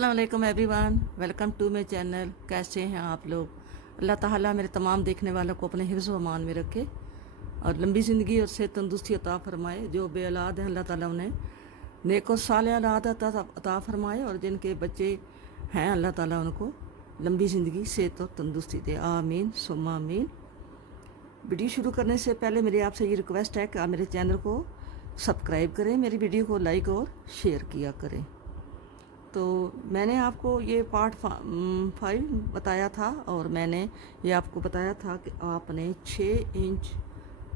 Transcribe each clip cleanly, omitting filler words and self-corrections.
अस्सलाम वालेकुम everyone, welcome to my channel. कैसे हैं आप लोग? अल्लाह ताला मेरे तमाम देखने वालों को अपने हिफ्ज़ व अमान में रखे और लंबी ज़िंदगी और सेहत तंदुरुस्ती अता फरमाए। जो बे औलाद हैं अल्लाह ताला उन्हें नेक और साले औलाद अता फरमाए, और जिनके बच्चे हैं अल्लाह ताला उनको लंबी ज़िंदगी सेहत और तंदुरुस्ती दे। आमीन सुम्मा आमीन। वीडियो शुरू करने से पहले मेरी आपसे ये रिक्वेस्ट है कि आप मेरे चैनल को सब्सक्राइब करें, मेरी वीडियो को लाइक और शेयर किया करें। तो मैंने आपको ये पार्ट 5 बताया था, और मैंने ये आपको बताया था कि आपने 6 इंच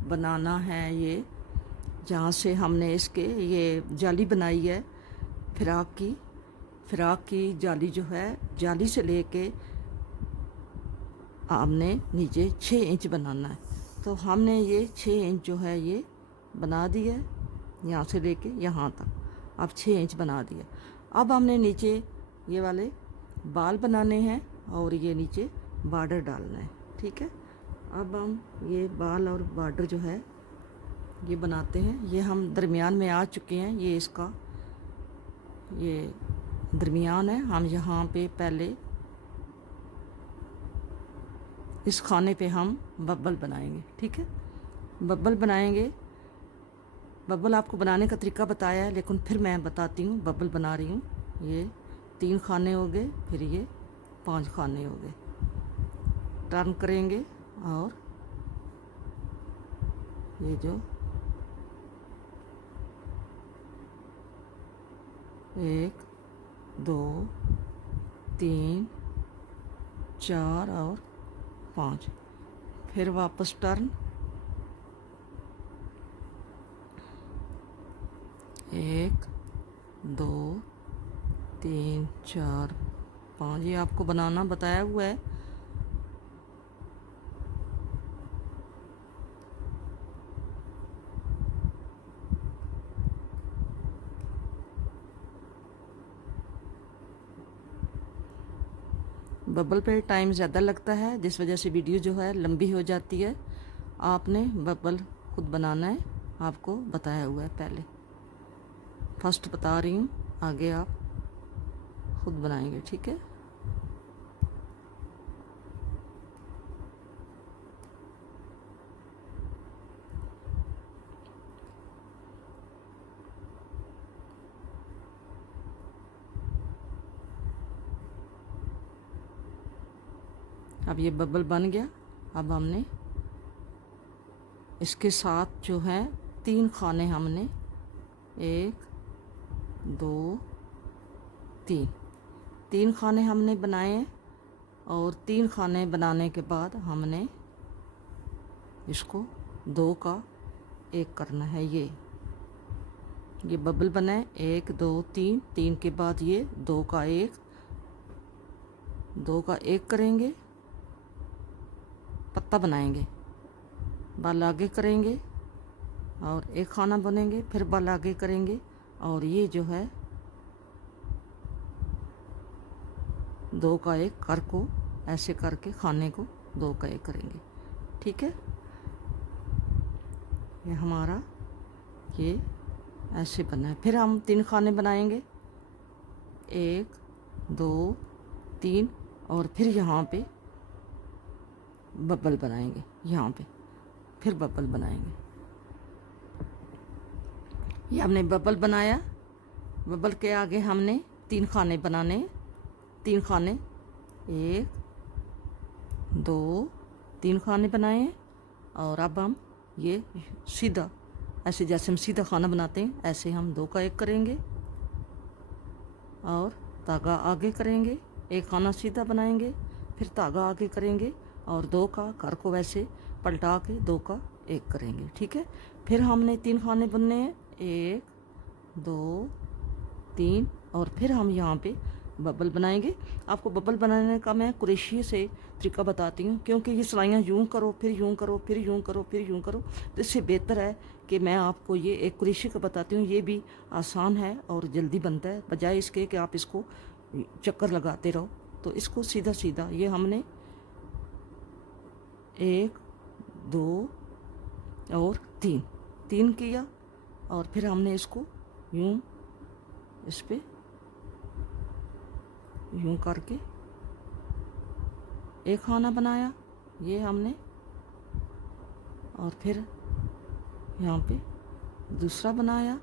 बनाना है। ये जहाँ से हमने इसके ये जाली बनाई है फ़िराक की जाली जो है, जाली से लेके हमने नीचे 6 इंच बनाना है। तो हमने ये 6 इंच जो है ये बना दिया है, यहाँ से लेके यहाँ तक अब 6 इंच बना दिया। अब हमने नीचे ये वाले बाल बनाने हैं और ये नीचे बॉर्डर डालना है। ठीक है, अब हम ये बाल और बॉर्डर जो है ये बनाते हैं। ये हम दरमियान में आ चुके हैं, ये इसका ये दरमियान है। हम यहाँ पे पहले इस खाने पे हम बब्बल बनाएंगे। ठीक है, बब्बल बनाएंगे। बब्बल आपको बनाने का तरीका बताया है, लेकिन फिर मैं बताती हूँ। बब्बल बना रही हूँ। ये 3 खाने हो गए, फिर ये 5 खाने हो गए। टर्न करेंगे और ये जो 1 2 3 4 और 5, फिर वापस टर्न, 1 2 3 4 5। ये आपको बनाना बताया हुआ है। बबल पे टाइम ज़्यादा लगता है, जिस वजह से वीडियो जो है लंबी हो जाती है। आपने बबल खुद बनाना है, आपको बताया हुआ है पहले। फर्स्ट बता रही हूँ, आगे आप खुद बनाएंगे। ठीक है, अब ये बबल बन गया। अब हमने इसके साथ जो है 3 खाने हमने 1 2 3 खाने हमने बनाए, और 3 खाने बनाने के बाद हमने इसको 2 का 1 करना है। ये बबल बनाए 1 2 3, 3 के बाद ये 2 का 1, 2 का 1 करेंगे, पत्ता बनाएंगे, बाल आगे करेंगे और 1 खाना बनेंगे, फिर बाल आगे करेंगे, और ये जो है 2 का 1 कर को ऐसे करके खाने को 2 का 1 करेंगे। ठीक है, ये हमारा ये ऐसे बना है। फिर हम 3 खाने बनाएंगे, 1 2 3, और फिर यहाँ पे बबल बनाएंगे, यहाँ पे फिर बबल बनाएंगे। ये हमने बबल बनाया। बबल के आगे हमने 3 खाने बनाने, 3 खाने 1 2 3 खाने बनाए। और अब हम ये सीधा ऐसे, जैसे हम सीधा खाना बनाते हैं, ऐसे हम 2 का 1 करेंगे और धागा आगे करेंगे, 1 खाना सीधा बनाएंगे, फिर धागा आगे करेंगे और 2 का घर को वैसे पलटा के 2 का 1 करेंगे। ठीक है, फिर हमने 3 खाने बुनने हैं, 1 2 3, और फिर हम यहाँ पे बबल बनाएंगे। आपको बबल बनाने का मैं कुरेशी से तरीका बताती हूँ, क्योंकि ये सिलाइयाँ यूँ करो, फिर यूँ करो, फिर यूँ करो, फिर यूँ करो, तो इससे बेहतर है कि मैं आपको ये एक कुरेशी का बताती हूँ। ये भी आसान है और जल्दी बनता है, बजाय इसके कि आप इसको चक्कर लगाते रहो। तो इसको सीधा सीधा ये हमने 1 2 और 3 किया, और फिर हमने इसको यूँ इस पे यूं करके एक खाना बनाया ये हमने, और फिर यहाँ पे दूसरा बनाया,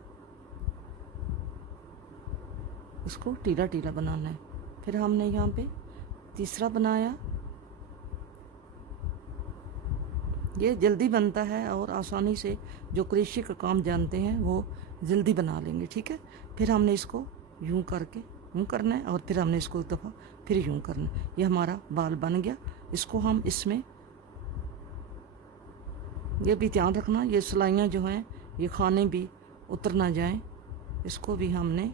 इसको टीला टीला बनाना है। फिर हमने यहाँ पे तीसरा बनाया, ये जल्दी बनता है और आसानी से जो क्रोशे का काम जानते हैं वो जल्दी बना लेंगे, ठीक है। फिर हमने इसको यूं करके यूं करना है, और फिर हमने इसको एक दफ़ा फिर यूं करना है। ये हमारा बाल बन गया। इसको हम इसमें ये भी ध्यान रखना, ये सिलाइयाँ जो हैं ये खाने भी उतर ना जाएं, इसको भी हमने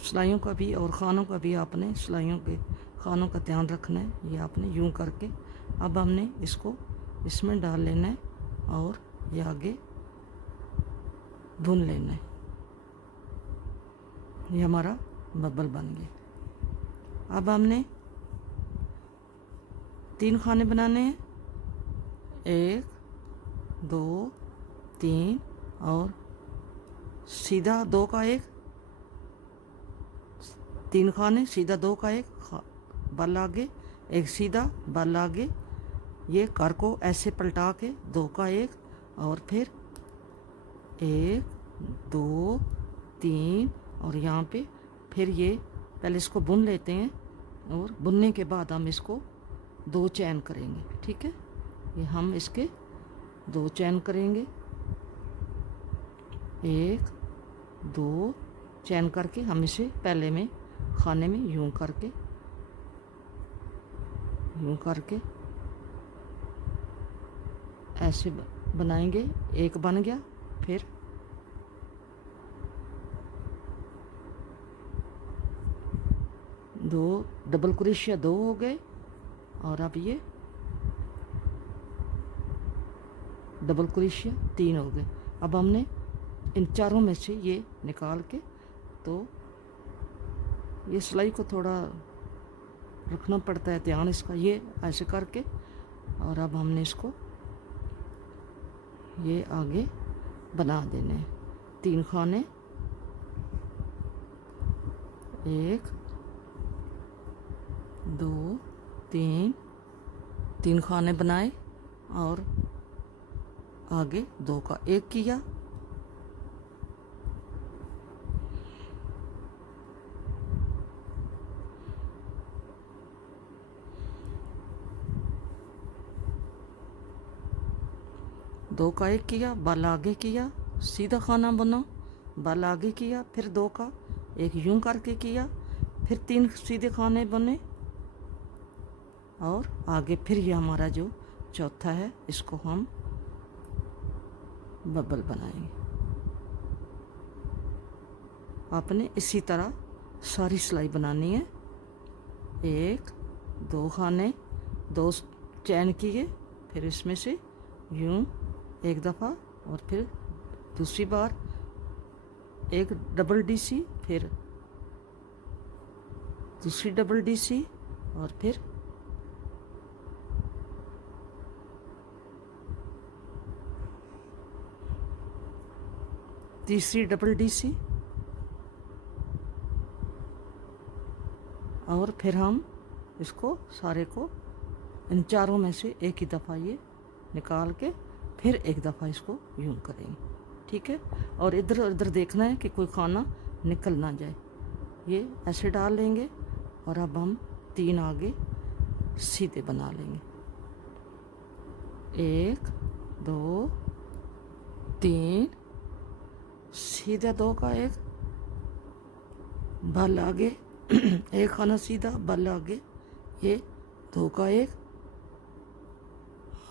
सिलाइयों का भी और खानों का भी आपने सिलाइयों के खानों का ध्यान रखना है। ये आपने यूं करके अब हमने इसको इसमें डाल लेना है और ये आगे भून लेना है। ये हमारा बबल बन गया। अब हमने 3 खाने बनाने हैं, 1 2 3 और सीधा 2 का 1, 3 खाने सीधा 2 का 1 बल आगे, एक सीधा बल आगे। ये कर को ऐसे पलटा के 2 का 1 और फिर 1 2 3 और यहाँ पे फिर ये पहले इसको बुन लेते हैं और बुनने के बाद हम इसको 2 चैन करेंगे, ठीक है। ये हम इसके 2 चैन करेंगे, 1 2 चैन करके हम इसे पहले में खाने में यूं करके ऐसे बनाएंगे। एक बन गया, फिर दो डबल क्रोशिया 2 हो गए, और अब ये डबल क्रोशिया 3 हो गए। अब हमने इन चारों में से ये निकाल के, तो ये सिलाई को थोड़ा रखना पड़ता है ध्यान इसका, ये ऐसे करके, और अब हमने इसको ये आगे बना देने हैं। 3 खाने, 1 2 3 खाने बनाए और आगे 2 का 1 किया। दो का 1 किया, बल आगे किया, सीधा खाना बना, बल आगे किया, फिर 2 का 1 यूं करके किया, फिर 3 सीधे खाने बने और आगे फिर ये हमारा जो चौथा है इसको हम बबल बनाएंगे। आपने इसी तरह सारी सिलाई बनानी है। 1 2 खाने, 2 चैन किए, फिर इसमें से यूं एक दफ़ा और फिर दूसरी बार एक डबल डीसी, फिर दूसरी डबल डीसी और फिर तीसरी डबल डीसी, और फिर हम इसको सारे को इन चारों में से एक ही दफ़ा ये निकाल के फिर एक दफ़ा इसको यूं करेंगे, ठीक है। और इधर उधर देखना है कि कोई खाना निकल ना जाए। ये ऐसे डाल लेंगे और अब हम 3 आगे सीधे बना लेंगे। 1 2 3 सीधा 2 का 1 बल आगे, एक खाना सीधा बल आगे, ये 2 का 1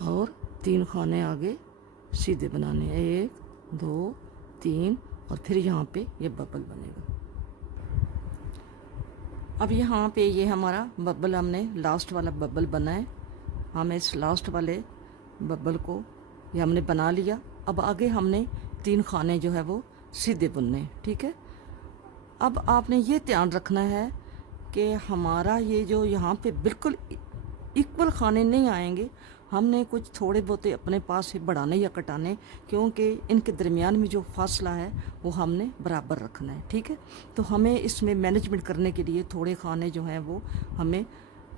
और 3 खाने आगे सीधे बनाने हैं। 1 2 3 और फिर यहाँ पे ये बबल बनेगा। अब यहाँ पे ये हमारा बबल हमने लास्ट वाला बबल बना है। हम इस लास्ट वाले बबल को ये हमने बना लिया। अब आगे हमने 3 खाने जो है वो सीधे बुनने हैं, ठीक है। अब आपने ये ध्यान रखना है कि हमारा ये जो यहाँ पे बिल्कुल इक्वल खाने नहीं आएंगे, हमने कुछ थोड़े बहुत अपने पास से बढ़ाने या घटाने, क्योंकि इनके दरमियान में जो फासला है वो हमने बराबर रखना है। ठीक है, तो हमें इसमें मैनेजमेंट करने के लिए थोड़े खाने जो हैं वो हमें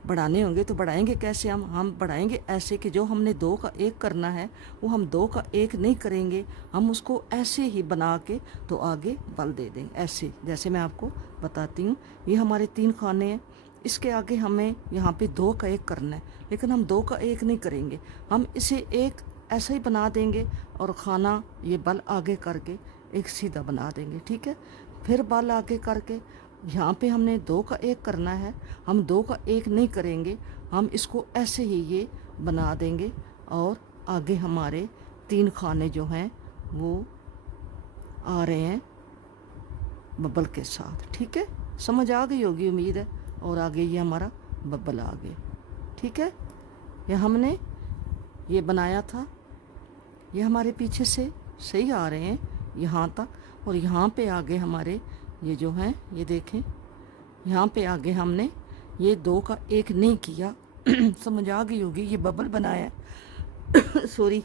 बढ़ाने होंगे। तो बढ़ाएंगे कैसे? हम बढ़ाएंगे ऐसे कि जो हमने 2 का 1 करना है वो हम 2 का 1 नहीं करेंगे, हम उसको ऐसे ही बना के तो आगे बल दे देंगे। ऐसे जैसे मैं आपको बताती हूँ, ये हमारे 3 खाने हैं, इसके आगे हमें यहाँ पे 2 का 1 करना है, लेकिन हम 2 का 1 नहीं करेंगे, हम इसे एक ऐसा ही बना देंगे और खाना ये बल आगे करके एक सीधा बना देंगे। ठीक है, फिर बल आगे करके यहाँ पे हमने 2 का 1 करना है, हम 2 का 1 नहीं करेंगे, हम इसको ऐसे ही ये बना देंगे और आगे हमारे 3 खाने जो हैं वो आ रहे हैं बबल के साथ। ठीक है, समझ आ गई होगी उम्मीद है। और आगे ये हमारा बबल आ गया। ठीक है, ये हमने ये बनाया था, ये हमारे पीछे से सही आ रहे हैं यहाँ तक, और यहाँ पे आगे हमारे ये जो हैं ये देखें, यहाँ पे आगे हमने ये 2 का 1 नहीं किया। समझ आ गई होगी, ये बबल बनाया सॉरी,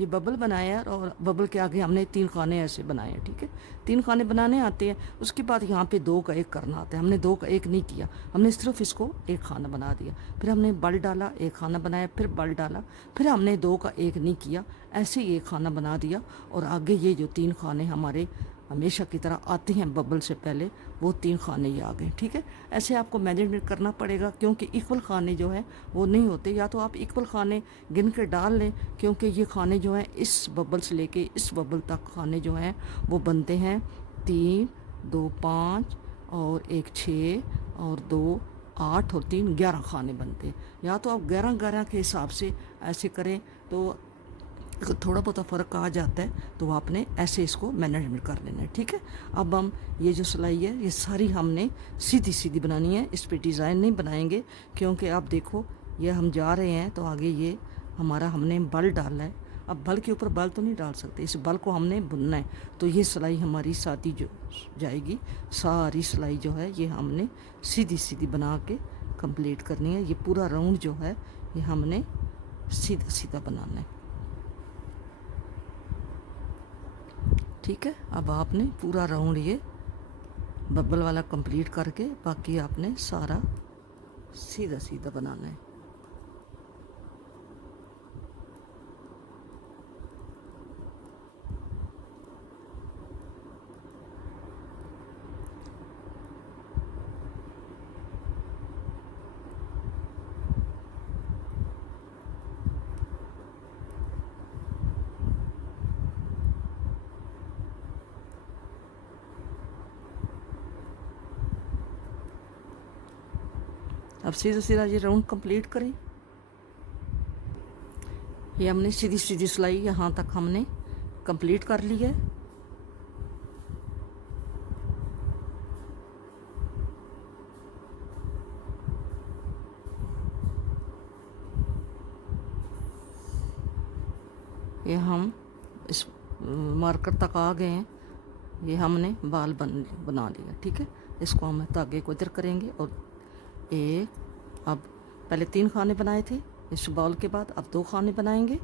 ये बबल बनाया और बबल के आगे हमने 3 खाने ऐसे बनाए हैं। ठीक है, 3 खाने बनाने आते हैं, उसके बाद यहाँ पे 2 का 1 करना आता है। हमने 2 का 1 नहीं किया, हमने सिर्फ इसको एक खाना बना दिया, फिर हमने बल डाला, एक खाना बनाया, फिर बल डाला, फिर हमने 2 का 1 नहीं किया, ऐसे ही एक खाना बना दिया और आगे ये जो 3 खाने हमारे हमेशा की तरह आते हैं बबल से पहले, वो 3 खाने ही आ गए। ठीक है, ऐसे आपको मैनेजमेंट करना पड़ेगा, क्योंकि इक्वल खाने जो हैं वो नहीं होते। या तो आप इक्वल खाने गिन के डाल लें, क्योंकि ये खाने जो हैं इस बबल से लेके इस बबल तक खाने जो हैं वो बनते हैं 3, 2 5 और 1 6 और 2 8 और 3 11 खाने बनते हैं। या तो आप 11 के हिसाब से ऐसे करें तो थोड़ा बहुत फ़र्क आ जाता है, तो आपने ऐसे इसको मैनेजमेंट कर लेना है। ठीक है, अब हम ये जो सिलाई है ये सारी हमने सीधी सीधी बनानी है, इस पर डिज़ाइन नहीं बनाएंगे, क्योंकि आप देखो ये हम जा रहे हैं तो आगे ये हमारा हमने बल डालना है। अब बल के ऊपर बल तो नहीं डाल सकते, इस बल को हमने बुनना है, तो ये सिलाई हमारी सादी जो जाएगी, सारी सिलाई जो है ये हमने सीधी सीधी बना के कंप्लीट करनी है। ये पूरा राउंड जो है ये हमने सीधा सीधा बनाना है। ठीक है, अब आपने पूरा राउंड ये बबल वाला कंप्लीट करके बाकी आपने सारा सीधा सीधा बनाना है। अब सीधा सीधा ये राउंड कंप्लीट करें। ये हमने सीधी सीधी सिलाई यहाँ तक हमने कंप्लीट कर ली है। ये हम इस मार्कर तक आ गए हैं, ये हमने बाल बना लिया। ठीक है, इसको हम धागे को इधर करेंगे और एक, अब पहले 3 खाने बनाए थे इस बॉल के बाद, अब 2 खाने बनाएंगे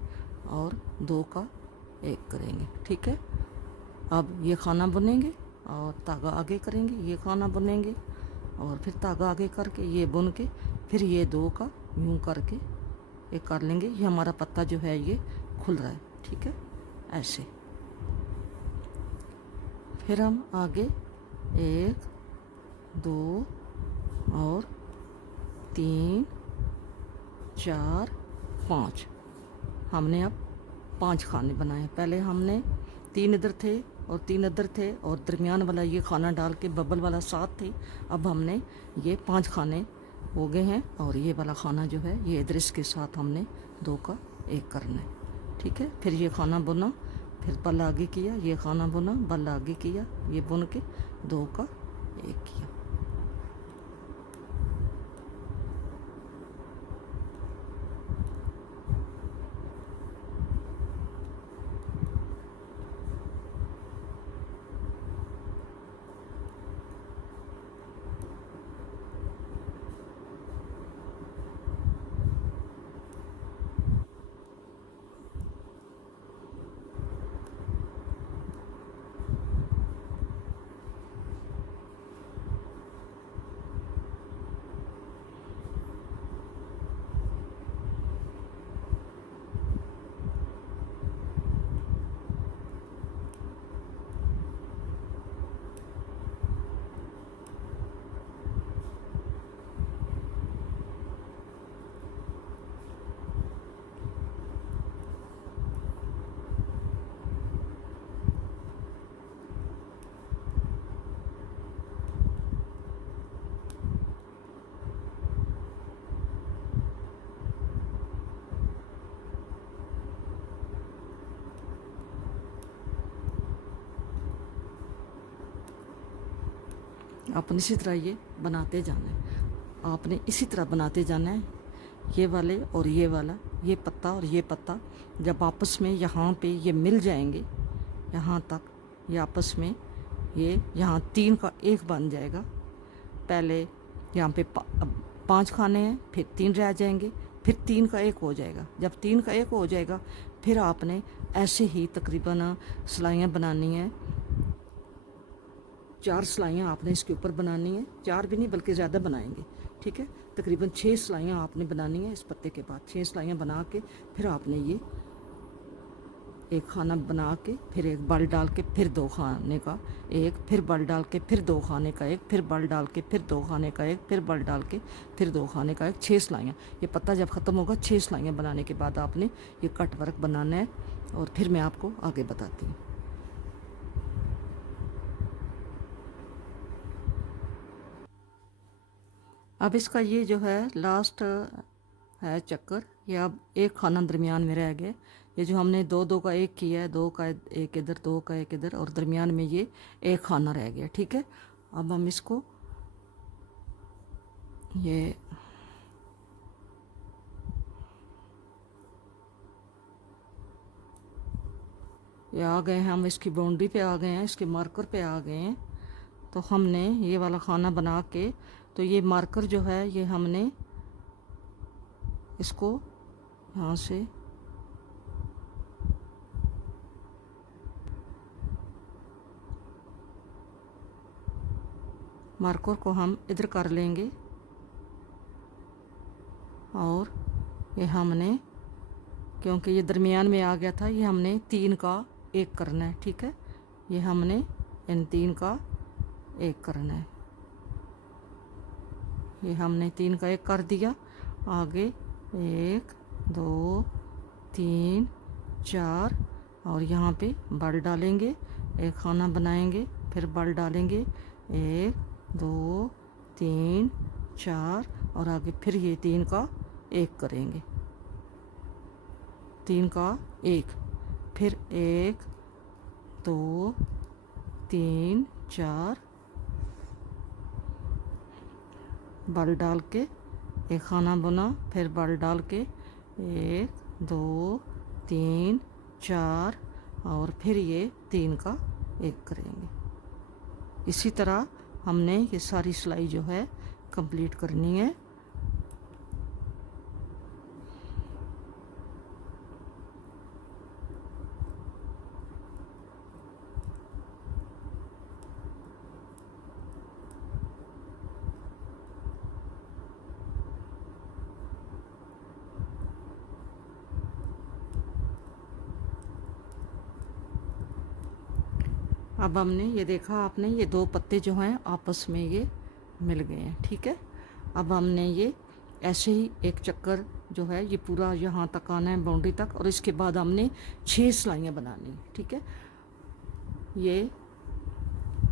और 2 का 1 करेंगे। ठीक है, अब ये खाना बुनेंगे और धागा आगे करेंगे, ये खाना बुनेंगे और फिर धागा आगे करके ये बुन के फिर ये 2 का यूँ करके ये कर लेंगे। ये हमारा पत्ता जो है ये खुल रहा है। ठीक है, ऐसे फिर हम आगे 1 2 और 3 4 5 हमने अब 5 खाने बनाए। पहले हमने 3 इधर थे और 3 इधर थे और दरमियान वाला ये खाना डाल के बबल वाला साथ थे। अब हमने ये 5 खाने हो गए हैं और ये वाला खाना जो है ये इधर इसके साथ हमने 2 का 1 करना है। ठीक है, फिर ये खाना बुना, फिर बल आगे किया, ये खाना बुना, बल आगे किया, ये बुन के 2 का 1 किया। आपने इसी तरह ये बनाते जाना है, आपने इसी तरह बनाते जाना है। ये वाले और ये वाला, ये पत्ता और ये पत्ता जब आपस में यहाँ पे ये मिल जाएंगे, यहाँ तक ये आपस में ये यहाँ 3 का 1 बन जाएगा। पहले यहाँ पे 5 खाने हैं, फिर 3 रह जाएंगे, फिर 3 का 1 हो जाएगा। जब 3 का 1 हो जाएगा फिर आपने ऐसे ही तकरीबन सिलाइयाँ बनानी है। 4 सिलाइयाँ आपने इसके ऊपर बनानी है, 4 भी नहीं बल्कि ज़्यादा बनाएंगे, ठीक है। तकरीबन 6 सिलाइयाँ आपने बनानी है इस पत्ते के बाद। 6 सिलाइयाँ बना के फिर आपने ये एक खाना बना के फिर एक बल डाल के फिर 2 खाने का एक, फिर बल डाल के फिर 2 खाने का एक, फिर बल डाल के फिर 2 खाने का एक, फिर बल डाल के फिर 2 खाने का एक। 6 सिलाइयाँ। ये पत्ता जब ख़त्म होगा 6 सिलाइयाँ बनाने के बाद आपने ये कट वर्क बनाना है और फिर मैं आपको आगे बताती हूँ। अब इसका ये जो है लास्ट है चक्कर, ये अब एक खाना दरमियान में रह गया। ये जो हमने 2 का 1 किया है, 2 का 1 इधर, 2 का 1 इधर और दरमियान में ये एक खाना रह गया, ठीक है। अब हम इसको ये आ गए हैं, हम इसकी बाउंड्री पे आ गए हैं, इसके मार्कर पे आ गए हैं। तो हमने ये वाला खाना बना के, तो ये मार्कर जो है ये हमने इसको यहाँ से मार्कर को हम इधर कर लेंगे और ये हमने, क्योंकि ये दरमियान में आ गया था, ये हमने 3 का 1 करना है, ठीक है। ये हमने इन 3 का 1 करना है। ये हमने 3 का 1 कर दिया। आगे 1 2 3 4 और यहाँ पे बल डालेंगे, एक खाना बनाएंगे, फिर बल डालेंगे 1 2 3 4 और आगे फिर ये 3 का 1 करेंगे, 3 का 1, फिर 1 2 3 4 बल डाल के एक खाना बना, फिर बल डाल के 1 2 3 4 और फिर ये 3 का 1 करेंगे। इसी तरह हमने ये सारी सिलाई जो है कंप्लीट करनी है। अब हमने ये देखा, आपने ये 2 पत्ते जो हैं आपस में ये मिल गए हैं, ठीक है। अब हमने ये ऐसे ही एक चक्कर जो है ये पूरा यहाँ तक आना है, बाउंड्री तक, और इसके बाद हमने 6 सिलाइयाँ बनानी है, ठीक है। ये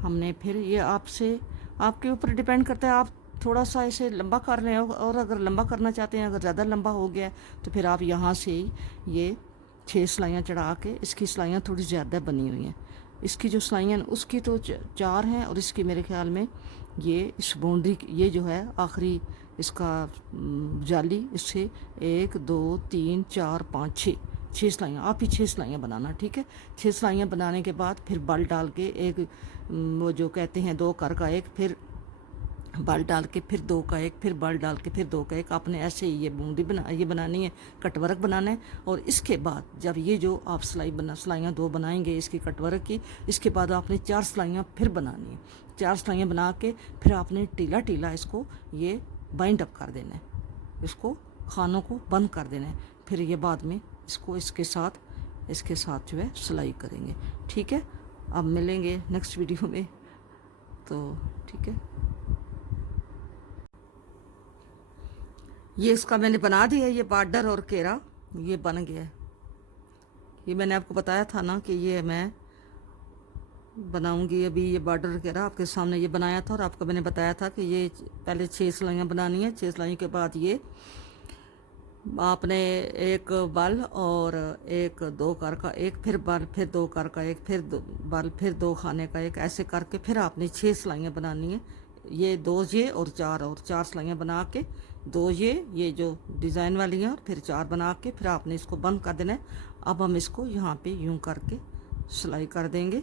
हमने फिर ये आपसे, आपके ऊपर डिपेंड करता है, आप थोड़ा सा ऐसे लंबा कर रहे हो, और अगर लंबा करना चाहते हैं, अगर ज़्यादा लंबा हो गया तो फिर आप यहाँ से ही ये 6 सिलाइयाँ चढ़ा के, इसकी सिलाइयाँ थोड़ी ज़्यादा बनी हुई हैं, इसकी जो सिलाइयाँ उसकी तो 4 हैं और इसकी मेरे ख्याल में ये इस बाउंड्री ये जो है आखिरी इसका जाली, इससे 1 2 3 4 5 6 सिलाइयाँ, आप ही 6 सिलाइयाँ बनाना, ठीक है। 6 सिलाइयाँ बनाने के बाद फिर बल डाल के एक, वो जो कहते हैं 2 कर का 1, फिर बल डाल के फिर 2 का 1, फिर बल डाल के फिर 2 का 1। आपने ऐसे ही ये बूंदी ये बनानी है, कटवर्क बनाना है। और इसके बाद जब ये जो आप सिलाइयाँ 2 बनाएंगे इसकी कटवर्क की, इसके बाद आपने 4 सिलाइयाँ फिर बनानी है। 4 सिलाइयाँ बना के फिर आपने टीला टीला इसको ये बाइंड अप कर देना है, इसको खानों को बंद कर देना है। फिर ये बाद में इसको इसके साथ जो है सिलाई करेंगे, ठीक है। अब मिलेंगे नेक्स्ट वीडियो में, तो ठीक है। ये इसका मैंने बना दिया, ये बॉर्डर और घेरा ये बन गया है। ये मैंने आपको बताया था ना कि ये मैं बनाऊंगी। अभी ये बॉर्डर घेरा आपके सामने ये बनाया था और आपको मैंने बताया था कि ये पहले 6 सिलाइयाँ बनानी है। 6 सिलाइयों के बाद ये आपने एक बल और एक 2 कर का 1, फिर बल, फिर 2 कर का 1, फिर बल, फिर 2 खाने का 1, ऐसे करके फिर आपने 6 सिलाइयाँ बनानी है ये 2 ये और 4 सिलाइयाँ बना के 2 ये जो डिज़ाइन वाली हैं और फिर 4 बना के फिर आपने इसको बंद कर देना है। अब हम इसको यहाँ पे यूं करके सिलाई कर देंगे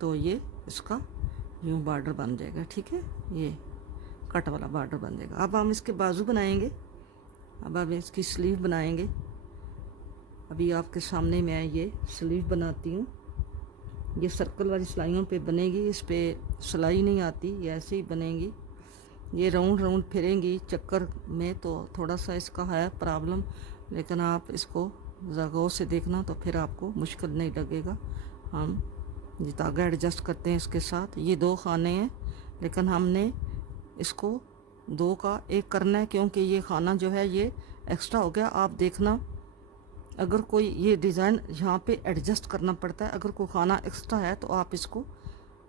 तो ये इसका यूं बॉर्डर बन जाएगा। ठीक है, ये कट वाला बॉर्डर बन जाएगा। अब हम इसके बाजू बनाएंगे। अब हम इसकी स्लीव बनाएंगे। अभी आपके सामने मैं ये स्लीव बनाती हूँ। ये सर्कल वाली सिलाइयों पे बनेगी, इस पे सिलाई नहीं आती, ये ऐसे ही बनेगी। ये राउंड राउंड फिरेंगी चक्कर में, तो थोड़ा सा इसका है प्रॉब्लम, लेकिन आप इसको गौर से देखना तो फिर आपको मुश्किल नहीं लगेगा। हम ये धागा एडजस्ट करते हैं इसके साथ। ये 2 खाने हैं, लेकिन हमने इसको 2 का 1 करना है, क्योंकि ये खाना जो है ये एक्स्ट्रा हो गया। आप देखना, अगर कोई ये डिज़ाइन यहाँ पे एडजस्ट करना पड़ता है। अगर कोई खाना एक्स्ट्रा है तो आप इसको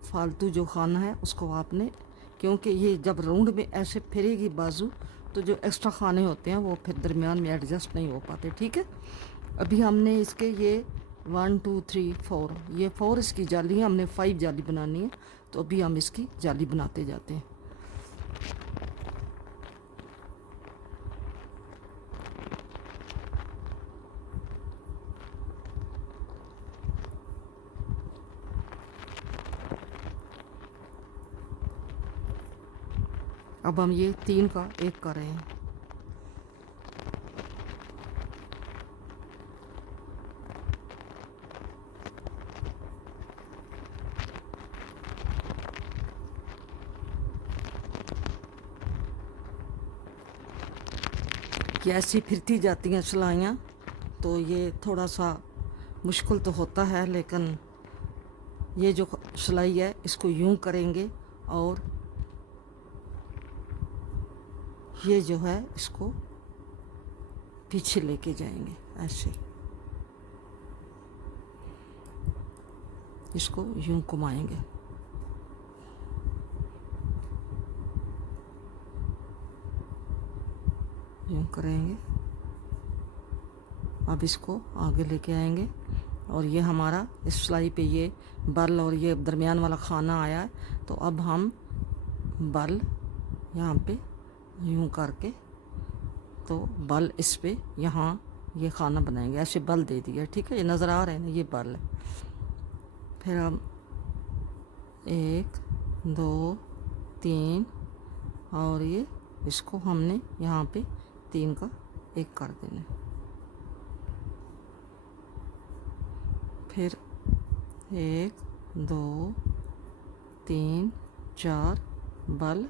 फालतू जो खाना है उसको आपने, क्योंकि ये जब राउंड में ऐसे फिरेगी बाजू तो जो एक्स्ट्रा खाने होते हैं वो फिर दरमियान में एडजस्ट नहीं हो पाते। ठीक है, अभी हमने इसके ये 1 2 3 4 ये 4 इसकी जाली है, हमने 5 जाली बनानी है। तो अभी हम इसकी जाली बनाते जाते हैं। अब हम ये 3 का 1 कर रहे हैं। ये ऐसी फिरती जाती हैं सिलाइयाँ, तो ये थोड़ा सा मुश्किल तो होता है, लेकिन ये जो सिलाई है इसको यूं करेंगे और ये जो है इसको पीछे लेके जाएंगे, ऐसे इसको यूं घुमाएंगे। यूं करेंगे। अब इसको आगे लेके आएंगे और ये हमारा इस सिलाई पे ये बल और ये दरमियान वाला खाना आया है। तो अब हम बल यहाँ पे यूं करके, तो बल इस पे यहाँ ये खाना बनाएंगे। ऐसे बल दे दिया। ठीक है, ये नज़र आ रहे हैं ना, ये बल है। फिर हम 1 2 3 और ये इसको हमने यहाँ पे 3 का 1 कर देना। फिर 1 2 3 4 बल,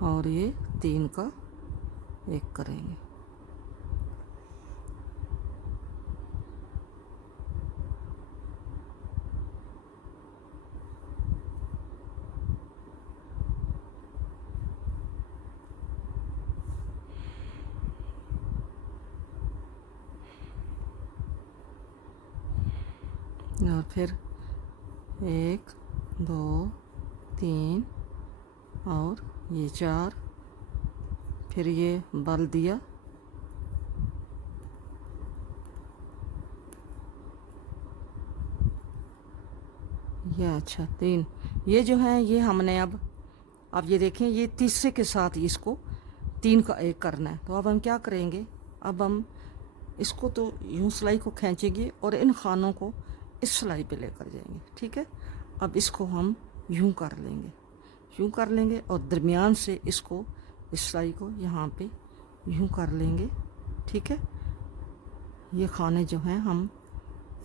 और ये 3 का 1 करेंगे। और फिर 1 2 3 और ये 4, फिर ये बल दिया, ये अच्छा 3। ये जो है ये हमने अब ये देखें, ये तीसरे के साथ इसको 3 का 1 करना है। तो अब हम क्या करेंगे, अब हम इसको तो यूं सिलाई को खींचेंगे और इन खानों को इस सिलाई पे लेकर जाएंगे। ठीक है, अब इसको हम यूं कर लेंगे, यूं कर लेंगे और दरमियान से इसको इस सिलाई को यहाँ पे यूं कर लेंगे। ठीक है, ये खाने जो हैं हम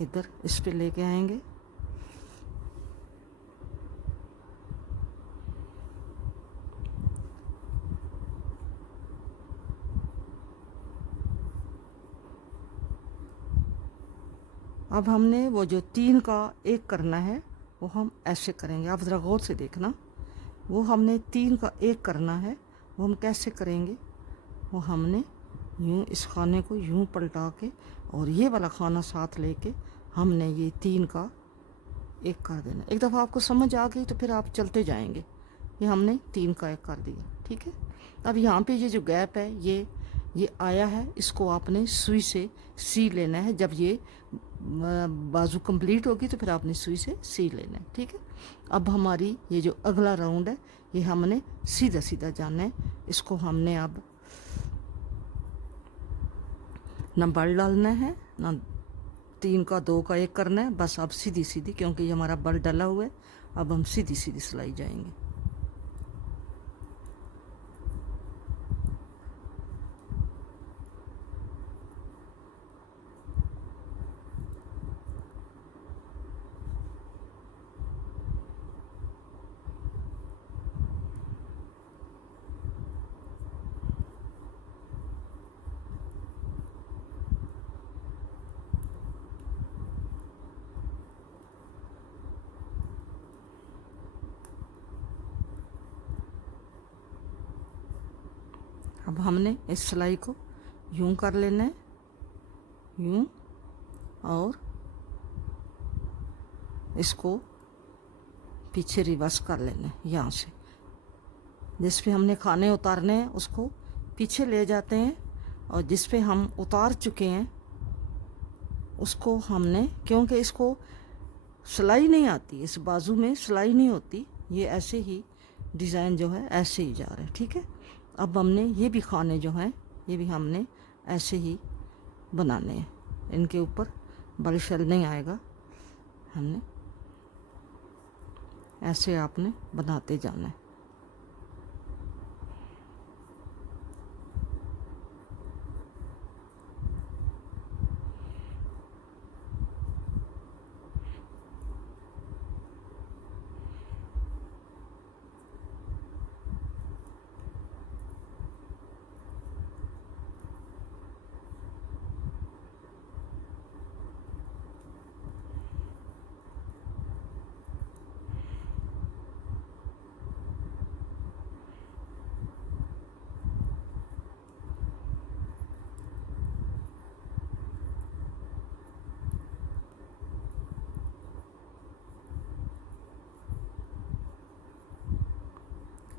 इधर इस पे लेके आएंगे। अब हमने वो जो 3 का 1 करना है वो हम ऐसे करेंगे। आप ज़रा गौर से देखना, वो हमने 3 का 1 करना है, वो हम कैसे करेंगे, वो हमने यूं इस खाने को यूं पलटा के और ये वाला खाना साथ लेके हमने ये 3 का 1 कर देना। एक दफ़ा आपको समझ आ गई तो फिर आप चलते जाएंगे। ये हमने 3 का 1 कर दिया। ठीक है, अब यहाँ पे ये जो गैप है ये ये आया है, इसको आपने सुई से सी लेना है। जब ये बाजू कंप्लीट होगी तो फिर आपने सुई से सी लेना है, ठीक है। अब हमारी ये जो अगला राउंड है ये हमने सीधा सीधा जाना है। इसको हमने अब ना बल डालना है, ना 3 का 2 का 1 करना है, बस अब सीधी सीधी, क्योंकि ये हमारा बल डला हुआ है। अब हम सीधी सीधी सिलाई जाएंगे। अब हमने इस सिलाई को यूं कर लेना है, यूं, और इसको पीछे रिवर्स कर लेना है। यहाँ से जिस पे हमने खाने उतारने हैं उसको पीछे ले जाते हैं, और जिस पे हम उतार चुके हैं उसको हमने, क्योंकि इसको सिलाई नहीं आती, इस बाजू में सिलाई नहीं होती, ये ऐसे ही डिज़ाइन जो है ऐसे ही जा रहा है, ठीक है। अब हमने ये भी खाने जो हैं ये भी हमने ऐसे ही बनाने हैं, इनके ऊपर बल शल नहीं आएगा, हमने ऐसे आपने बनाते जाना है।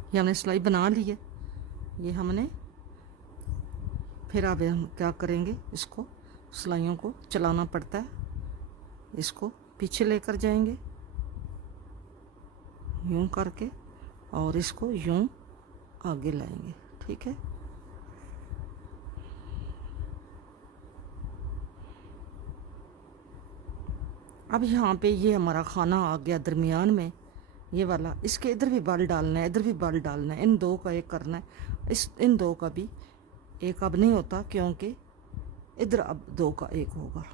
ये हमने सिलाई बना ली है, ये हमने फिर अब हम क्या करेंगे, इसको सिलाइयों को चलाना पड़ता है, इसको पीछे लेकर जाएंगे यूं करके, और इसको यूं आगे लाएंगे, ठीक है। अब यहाँ पे ये हमारा खाना आ गया दरमियान में, ये वाला, इसके इधर भी बल डालना है, इधर भी बल डालना है, इन 2 का 1 करना है, इन 2 का भी 1 अब नहीं होता, क्योंकि इधर अब 2 का 1 होगा।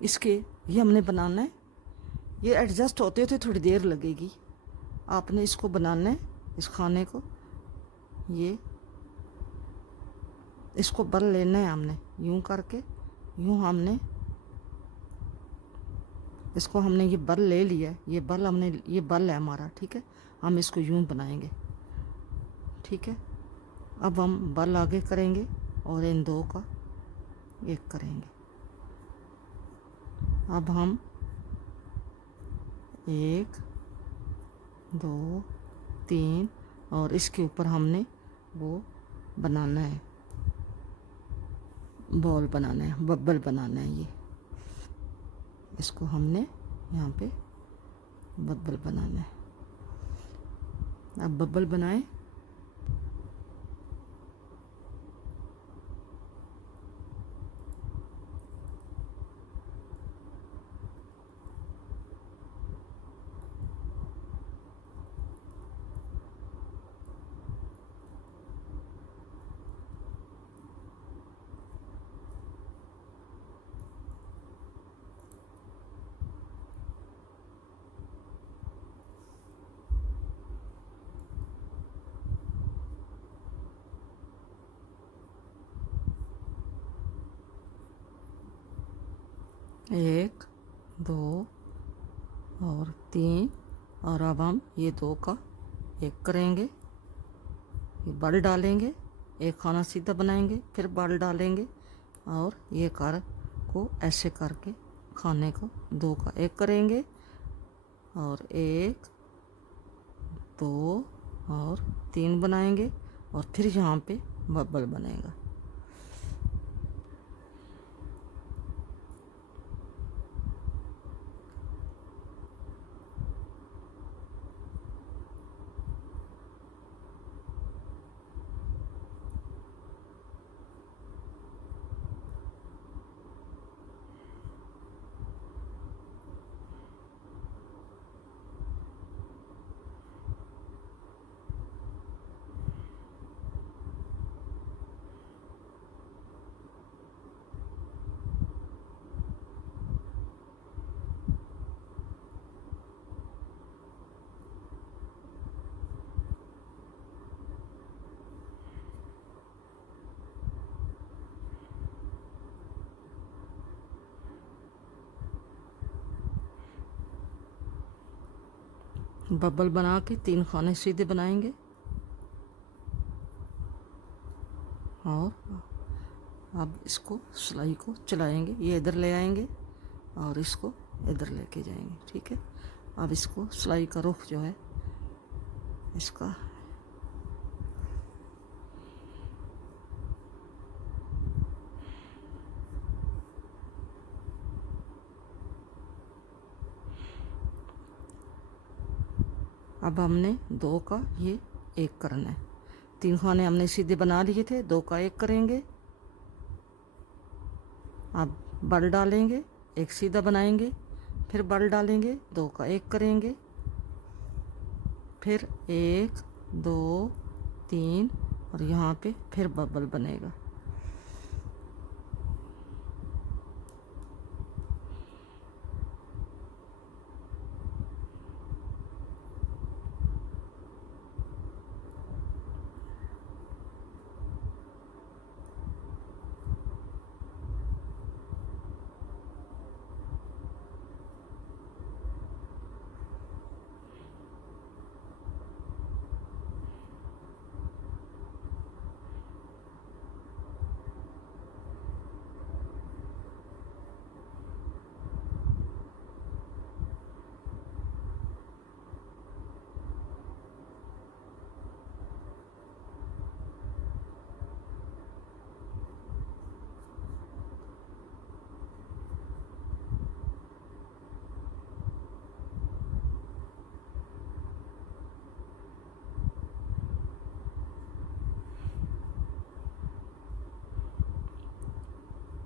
इसके ये हमने बनाना है, ये एडजस्ट होते होते थोड़ी देर लगेगी, आपने इसको बनाना है, इस खाने को, ये इसको बल लेना है हमने यूं करके, यूं हमने इसको, हमने ये बल ले लिया, ये बल हमने, ये बल है हमारा, ठीक है। हम इसको यूं बनाएंगे, ठीक है। अब हम बल आगे करेंगे और इन 2 का 1 करेंगे। अब हम 1 2 3 और इसके ऊपर हमने वो बनाना है, बॉल बनाना है, बब्बल बनाना है। ये इसको हमने यहाँ पे बब्बल बनाना है। अब बब्बल बनाएं, एक 2 और 3, और अब हम ये 2 का 1 करेंगे, ये बल डालेंगे, एक खाना सीधा बनाएंगे, फिर बल डालेंगे, और ये कर को ऐसे करके खाने को 2 का 1 करेंगे, और 1 2 और 3 बनाएंगे, और फिर यहाँ पे बब्बल बनेगा। बबल बना के 3 खाने सीधे बनाएंगे और अब इसको सिलाई को चलाएंगे, ये इधर ले आएंगे और इसको इधर लेके जाएंगे। ठीक है, अब इसको सिलाई का रुख जो है इसका अब हमने 2 का ये 1 करना है। 3 खाने हमने सीधे बना लिए थे, 2 का 1 करेंगे। अब बल डालेंगे, 1 सीधा बनाएंगे, फिर बल डालेंगे, 2 का 1 करेंगे, फिर 1 2 3 और यहाँ पे फिर बबल बनेगा।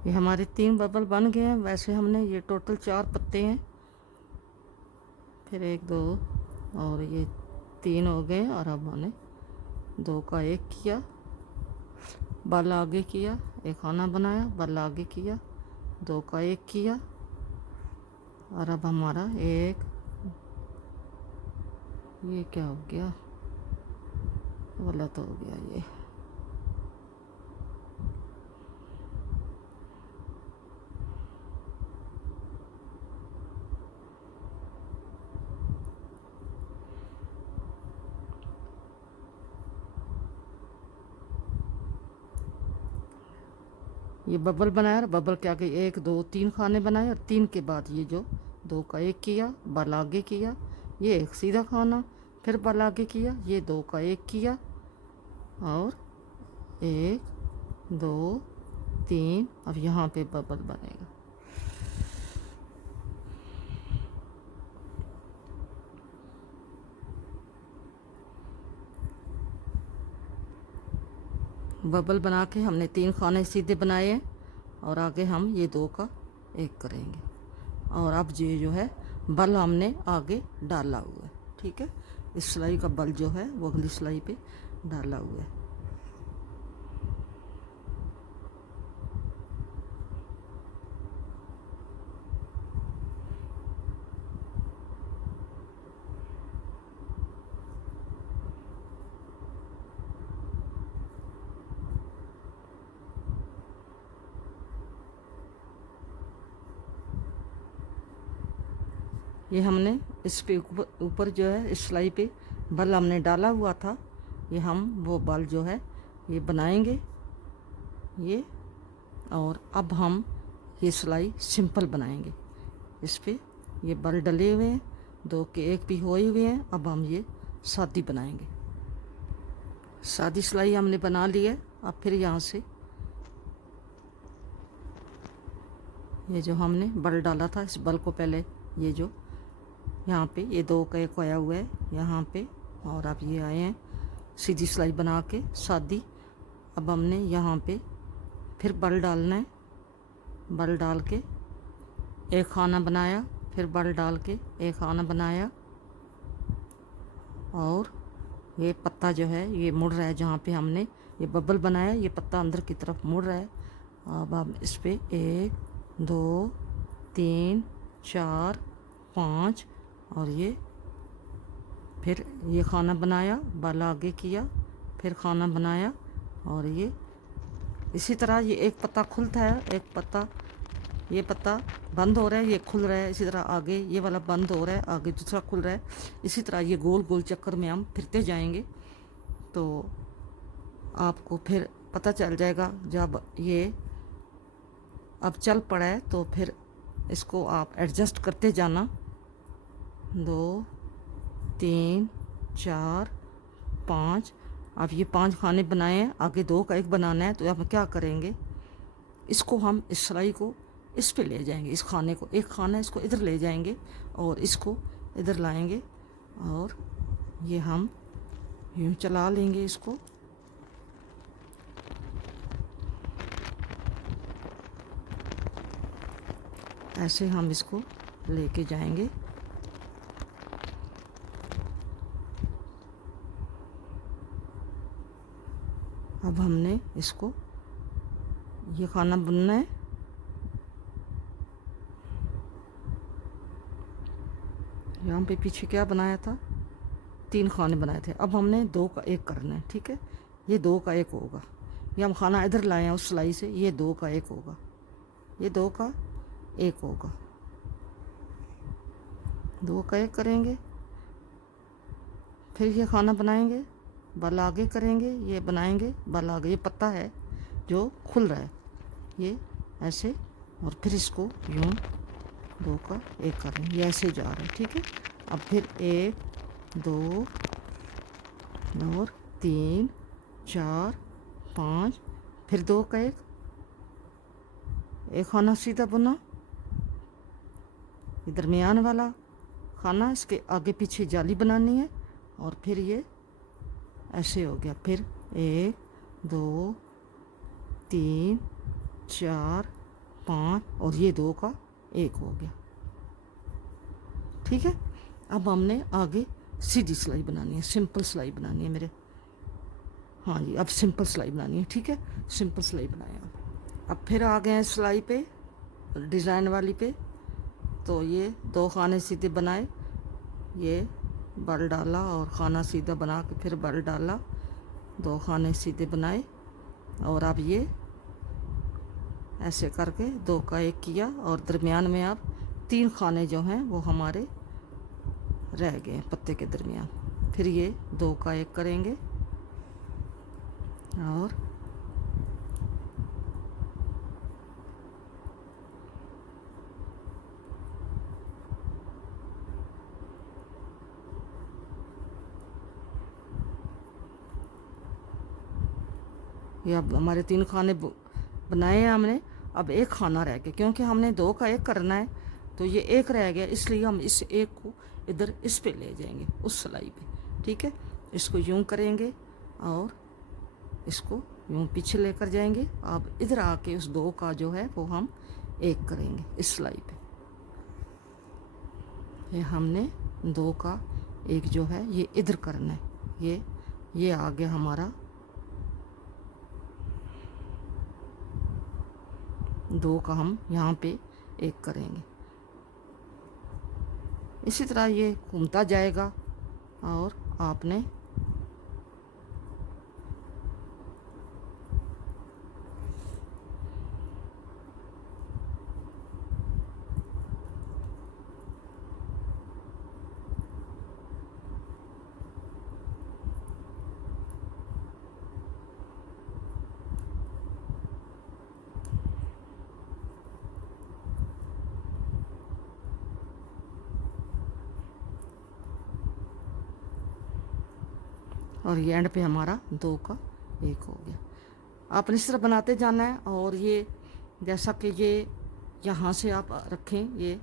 ये हमारे 3 बबल बन गए हैं। वैसे हमने ये टोटल 4 पत्ते हैं, फिर 1 2 और ये 3 हो गए। और अब हमने 2 का 1 किया, बल आगे किया, 1 खाना बनाया, बल आगे किया, 2 का 1 किया और अब हमारा 1 ये क्या हो गया, गलत हो गया ये। ये बबल बनाया और बबल के आगे 1 2 3 खाने बनाए और 3 के बाद ये जो 2 का 1 किया, बल आगे किया, ये 1 सीधा खाना, फिर बल आगे किया, ये 2 का 1 किया और 1 2 3। अब यहाँ पे बबल बनेगा। बबल बना के हमने 3 खाने सीधे बनाए हैं और आगे हम ये 2 का 1 करेंगे और अब ये जो है बल हमने आगे डाला हुआ है। ठीक है, इस सिलाई का बल जो है वो अगली सिलाई पे डाला हुआ है। ये हमने इस पे ऊपर जो है इस सिलाई पे बल हमने डाला हुआ था, ये हम वो बल जो है ये बनाएंगे ये। और अब हम ये सिलाई सिंपल बनाएंगे। इस पे ये बल डले हुए हैं, 2 के 1 भी होए हुए हैं। अब हम ये सादी बनाएंगे। सादी सिलाई हमने बना ली है। अब फिर यहाँ से ये जो हमने बल डाला था, इस बल को पहले ये जो यहाँ पे ये 2 का 1 आया हुआ है यहाँ पे, और अब ये आए हैं सीधी सिलाई बना के सादी। अब हमने यहाँ पे फिर बल डालना है, बल डाल के 1 खाना बनाया, फिर बल डाल के 1 खाना बनाया और ये पत्ता जो है ये मुड़ रहा है। जहाँ पे हमने ये बबल बनाया ये पत्ता अंदर की तरफ मुड़ रहा है। अब हम इस पे 1 2 3 4 5 और ये फिर ये खाना बनाया, बल आगे किया, फिर खाना बनाया और ये इसी तरह ये 1 पत्ता खुलता है, 1 पत्ता ये पत्ता बंद हो रहा है, ये खुल रहा है, इसी तरह आगे ये वाला बंद हो रहा है, आगे दूसरा खुल रहा है। इसी तरह ये गोल गोल चक्कर में हम फिरते जाएंगे, तो आपको फिर पता चल जाएगा। जब ये अब चल पड़ा है तो फिर इसको आप एडजस्ट करते जाना। 2 3 4 5। अब ये 5 खाने बनाए हैं, आगे 2 का 1 बनाना है। तो अब क्या करेंगे, इसको हम इस सिलाई को इस पे ले जाएंगे, इस खाने को, एक खाना इसको इधर ले जाएंगे और इसको इधर लाएंगे, और ये हम यूँ चला लेंगे इसको। ऐसे हम इसको लेके जाएंगे। अब हमने इसको ये खाना बुनना है। यहाँ पे पीछे क्या बनाया था, 3 खाने बनाए थे। अब हमने 2 का 1 करना है, ठीक है। ये 2 का 1 होगा। ये हम खाना इधर लाए हैं उस सिलाई से, ये 2 का 1 होगा, ये 2 का 1 होगा। 2 का 1 करेंगे, फिर ये खाना बनाएंगे, बल आगे करेंगे, ये बनाएंगे बल आगे। ये पत्ता है जो खुल रहा है, ये ऐसे, और फिर इसको यूँ 2 का 1 करेंगे, ये ऐसे जा रहा है, ठीक है। अब फिर 1 2 और 3 4 5, फिर 2 का 1 खाना सीधा बुना, ये दरमियान वाला खाना, इसके आगे पीछे जाली बनानी है, और फिर ये ऐसे हो गया। फिर 1 2 3 4 5, और ये 2 का 1 हो गया, ठीक है। अब हमने आगे सीधी सिलाई बनानी है, सिंपल सिलाई बनानी है मेरे, हाँ जी, अब सिंपल सिलाई बनानी है, ठीक है। सिंपल सिलाई बनाए अब फिर आ गए हैं सिलाई पे, डिज़ाइन वाली पे। तो ये 2 खाने सीधे बनाए, ये बल डाला और खाना सीधा बना के फिर बल डाला, 2 खाने सीधे बनाए, और अब ये ऐसे करके 2 का 1 किया, और दरमियान में अब 3 खाने जो हैं वो हमारे रह गए पत्ते के दरमियान। फिर ये 2 का 1 करेंगे, और ये अब हमारे 3 खाने बनाए हैं हमने। अब 1 खाना रह गया, क्योंकि हमने 2 का 1 करना है, तो ये 1 रह गया, इसलिए हम इस 1 को इधर इस पे ले जाएंगे उस सिलाई पे, ठीक है। इसको यूं करेंगे और इसको यूं पीछे लेकर जाएंगे। अब इधर आके उस 2 का जो है वो हम 1 करेंगे इस सिलाई पे। ये हमने 2 का 1 जो है ये इधर करना है, ये आ गया हमारा 2 का, हम यहाँ पे 1 करेंगे। इसी तरह ये घूमता जाएगा, और आपने और ये एंड पे हमारा 2 का 1 हो गया। आपने इस तरह बनाते जाना है। और ये जैसा कि ये यहाँ से आप रखें ये,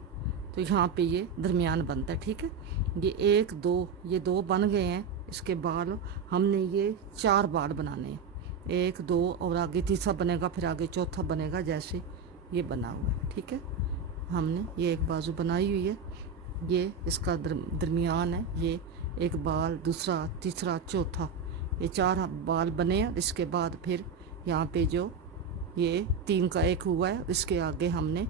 तो यहाँ पे ये दरमियान बनता है, ठीक है। ये 1 2 ये 2 बन गए हैं। इसके बाद हमने ये 4 बाल बनाने हैं, 1 2 और आगे तीसरा बनेगा, फिर आगे चौथा बनेगा, जैसे ये बना हुआ है, ठीक है। हमने ये एक बाजू बनाई हुई है, ये इसका दरमियान है, ये एक बाल, दूसरा तीसरा चौथा, ये 4 बाल बने हैं। इसके बाद फिर यहाँ पे जो ये 3 का 1 हुआ है, इसके आगे हमने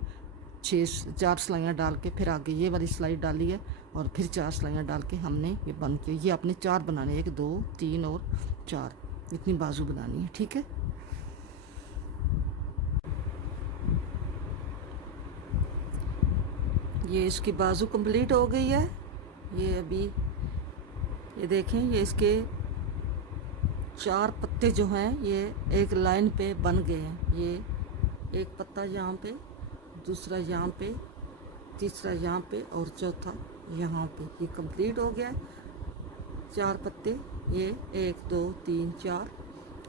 4 सिलाइयाँ डाल के फिर आगे ये वाली सिलाई डाली है, और फिर 4 सिलाइयाँ डाल के हमने ये बंद किया। ये आपने 4 बनाने, 1 2 3 और 4, इतनी बाजू बनानी है, ठीक है। ये इसकी बाजू कंप्लीट हो गई है। ये अभी ये देखें, ये इसके 4 पत्ते जो हैं ये एक लाइन पे बन गए हैं। ये एक पत्ता यहाँ पे, दूसरा यहाँ पे, तीसरा यहाँ पे और चौथा यहाँ पे। ये कंप्लीट हो गया है। 4 पत्ते, ये 1 2 3 4।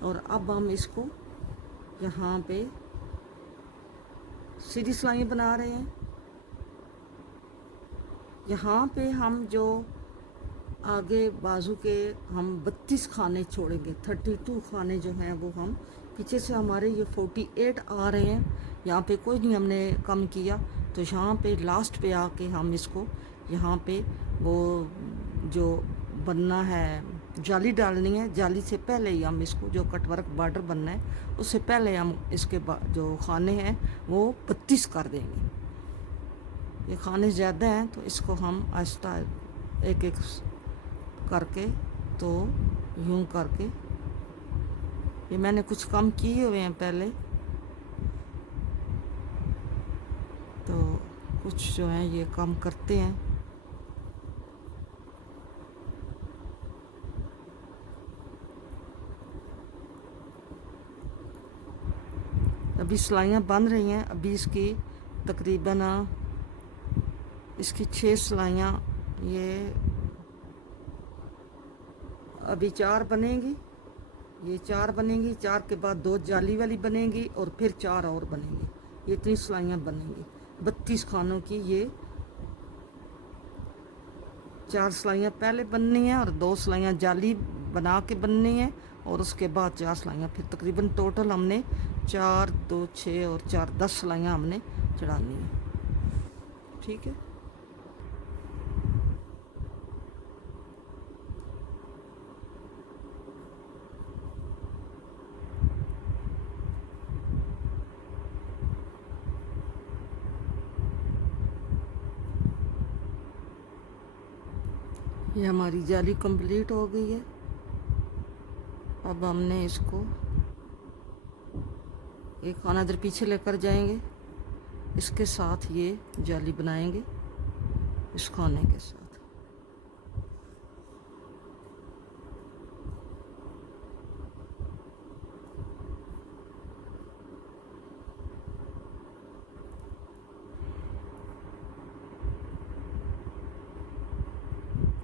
और अब हम इसको यहाँ पे सीधी सिलाई बना रहे हैं। यहाँ पे हम जो आगे बाजू के हम 32 खाने छोड़ेंगे, 32 खाने जो हैं वो हम पीछे से हमारे ये 48 आ रहे हैं। यहाँ पे कोई नहीं हमने कम किया, तो यहाँ पे लास्ट पे आके हम इसको यहाँ पे वो जो बनना है जाली डालनी है, जाली से पहले ही हम इसको जो कटवर्क बॉर्डर बनना है उससे पहले हम इसके जो खाने हैं वो 32 कर देंगे। ये खाने ज़्यादा हैं तो इसको हम आहिस्ता एक एक करके, तो यूं करके, ये मैंने कुछ कम किए हुए हैं पहले, तो कुछ जो हैं ये कम करते हैं। अभी सिलाइयाँ बन रही हैं। अभी इसकी तकरीबन इसकी 6 सिलाइयाँ, ये अभी 4 बनेंगी। ये 4 बनेंगी, 4 के बाद 2 जाली वाली बनेंगी और फिर 4 और बनेंगी। ये इतनी सिलाइयाँ बनेंगी 32 खानों की। ये 4 सिलाइयाँ पहले बननी है और 2 सिलाइयाँ जाली बना के बननी है और उसके बाद 4 सिलाइयाँ। फिर तकरीबन टोटल हमने 4 2 6 और 4 10 सिलाइयाँ हमने चढ़ानी है। ठीक है। ये हमारी जाली कंप्लीट हो गई है। अब हमने इसको एक खाना इधर पीछे लेकर जाएंगे, इसके साथ ये जाली बनाएंगे इस खाने के साथ।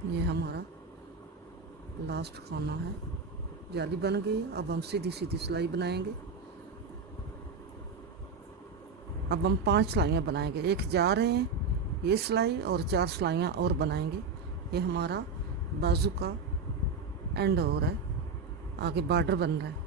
ये हमारा लास्ट खाना है। जाली बन गई। अब हम सीधी सीधी सिलाई बनाएंगे। अब हम 5 सिलाइयाँ बनाएंगे। एक जा रहे हैं ये सिलाई और 4 सिलाइयाँ और बनाएंगे। ये हमारा बाजू का एंड हो रहा है, आगे बॉर्डर बन रहा है।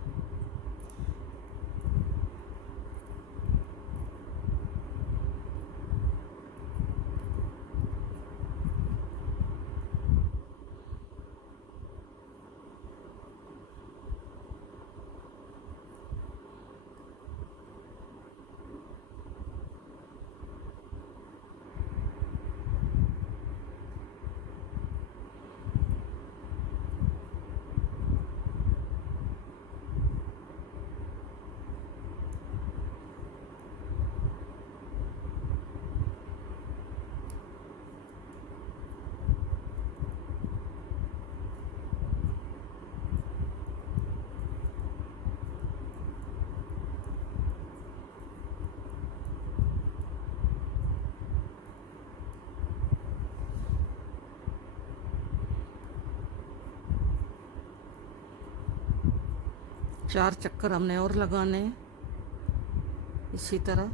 चार चक्कर हमने और लगाने हैं इसी तरह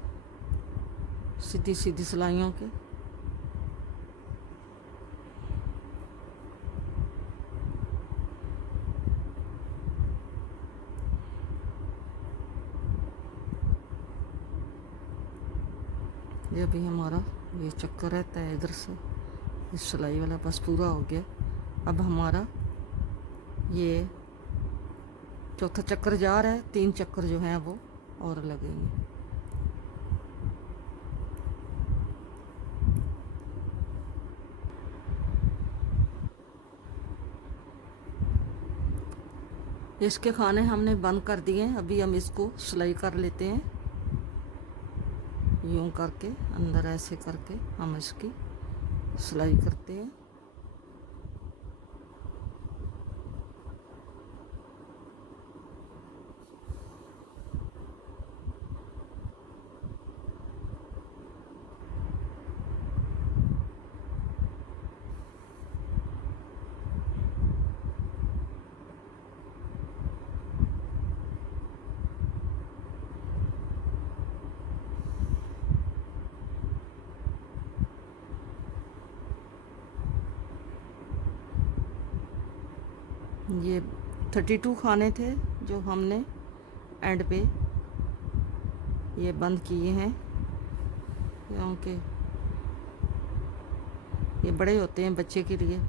सीधी सीधी सिलाइयों के। ये अभी हमारा ये चक्कर रहता है इधर से, इस सिलाई वाला बस पूरा हो गया। अब हमारा ये चौथा चक्कर जा रहा है, 3 चक्कर जो हैं वो और लगेंगे। इसके खाने हमने बंद कर दिए हैं। अभी हम इसको सिलाई कर लेते हैं। यूं करके अंदर ऐसे करके हम इसकी सिलाई करते हैं। ये 32 खाने थे जो हमने एंड पे ये बंद किए हैं, क्योंकि ये बड़े होते हैं बच्चे के लिए।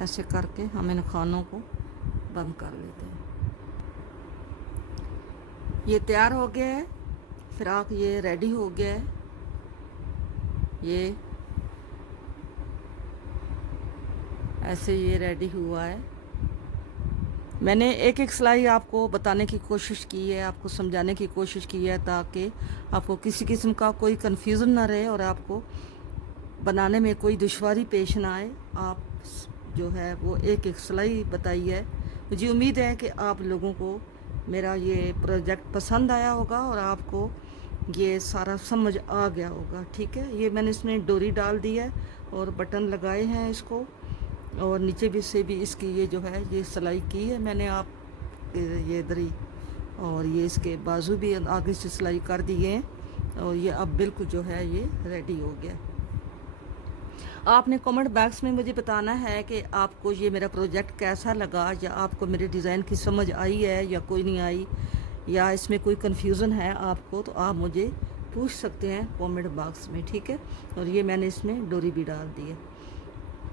ऐसे करके हम इन खानों को बंद कर लेते हैं। ये तैयार हो गया है फ्रॉक, ये रेडी हो गया है। ये ऐसे ये रेडी हुआ है। मैंने एक एक सिलाई आपको बताने की कोशिश की है, आपको समझाने की कोशिश की है, ताकि आपको किसी किस्म का कोई कन्फ्यूज़न ना रहे और आपको बनाने में कोई दुश्वारी पेश ना आए। आप जो है वो एक एक सिलाई बताई है। मुझे उम्मीद है कि आप लोगों को मेरा ये प्रोजेक्ट पसंद आया होगा और आपको ये सारा समझ आ गया होगा। ठीक है, ये मैंने इसमें डोरी डाल दी है और बटन लगाए हैं इसको, और नीचे भी से भी इसकी ये जो है ये सिलाई की है मैंने, आप ये दरी, और ये इसके बाजू भी आगे से सिलाई कर दिए हैं, और ये अब बिल्कुल जो है ये रेडी हो गया। आपने कमेंट बॉक्स में मुझे बताना है कि आपको ये मेरा प्रोजेक्ट कैसा लगा, या आपको मेरे डिज़ाइन की समझ आई है या कोई नहीं आई, या इसमें कोई कन्फ्यूज़न है आपको, तो आप मुझे पूछ सकते हैं कमेंट बॉक्स में। ठीक है, और ये मैंने इसमें डोरी भी डाल दी है।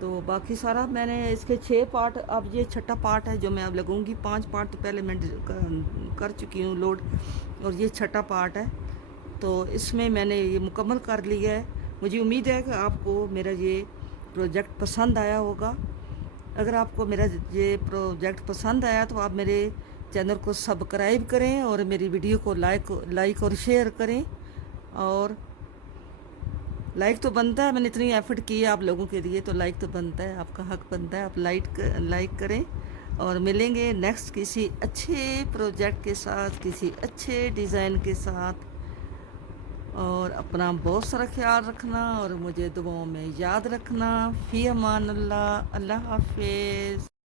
तो बाकी सारा मैंने इसके 6 पार्ट, अब ये छठा पार्ट है जो मैं अब लगूंगी। 5 पार्ट तो पहले मैं कर चुकी हूँ लोड, और ये छठा पार्ट है। तो इसमें मैंने ये मुकम्मल कर लिया है। मुझे उम्मीद है कि आपको मेरा ये प्रोजेक्ट पसंद आया होगा। अगर आपको मेरा ये प्रोजेक्ट पसंद आया तो आप मेरे चैनल को सब्सक्राइब करें और मेरी वीडियो को लाइक और शेयर करें। और लाइक तो बनता है, मैंने इतनी एफर्ट की है आप लोगों के लिए, तो लाइक तो बनता है, आपका हक बनता है, आप लाइक करें। और मिलेंगे नेक्स्ट किसी अच्छे प्रोजेक्ट के साथ, किसी अच्छे डिज़ाइन के साथ। और अपना बहुत सारा ख्याल रखना और मुझे दुआओं में याद रखना। फ़ी अमान अल्लाह, अल्लाह हाफिज़।